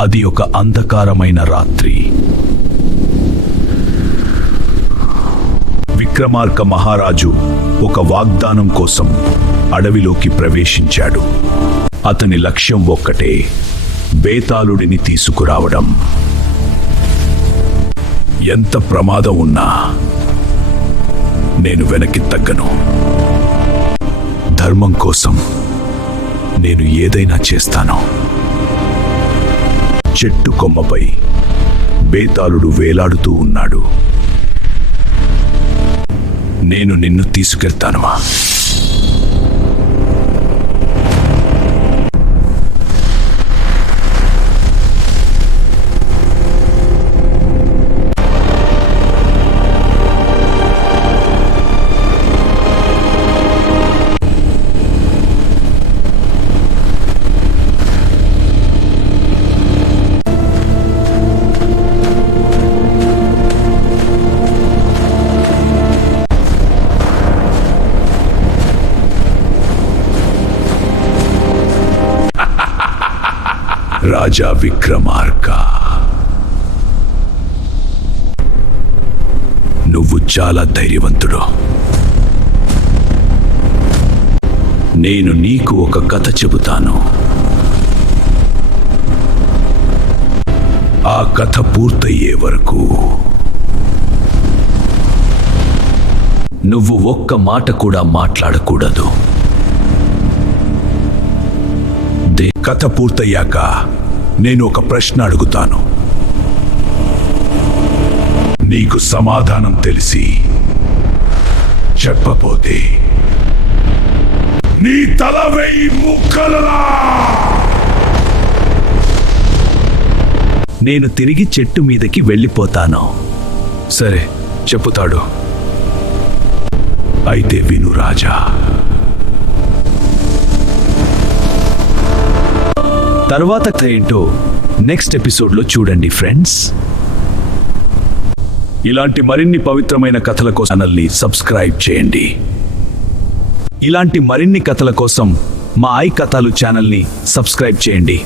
అది ఒక అంధకారమైన రాత్రి. విక్రమార్క మహారాజు ఒక వాగ్దానం కోసం అడవిలోకి ప్రవేశించాడు. అతని లక్ష్యం ఒక్కటే, బేతాళుడిని తీసుకురావడం. ఎంత ప్రమాదం ఉన్నా నేను వెనక్కి తగ్గను. ధర్మం కోసం నేను ఏదైనా చేస్తాను. చెట్టు కొమ్మపై బేతాళుడు వేలాడుతూ ఉన్నాడు. నేను నిన్ను తీసుకెళ్తాను. రాజా విక్రమార్క, నువ్వు చాలా ధైర్యవంతుడు. నేను నీకు ఒక కథ చెబుతాను. ఆ కథ పూర్తయ్యే వరకు నువ్వు ఒక్క మాట కూడా మాట్లాడకూడదు. కథ పూర్తయ్యాక నేను ఒక ప్రశ్న అడుగుతాను. నీకు సమాధానం తెలిసి చెప్పపోతే నీ తల 1000 ముక్కలలా. నేను తిరిగి చెట్టు మీదకి వెళ్ళిపోతాను. సరే, చెప్పుతాడు. అయితే విను రాజా. తర్వాత ఏంటో నెక్స్ట్ ఎపిసోడ్లో చూడండి ఫ్రెండ్స్. ఇలాంటి మరిన్ని పవిత్రమైన కథల కోసం ఛానల్ని సబ్స్క్రైబ్ చేయండి. ఇలాంటి మరిన్ని కథల కోసం మా ఐ కథలు ఛానల్ని సబ్స్క్రైబ్ చేయండి.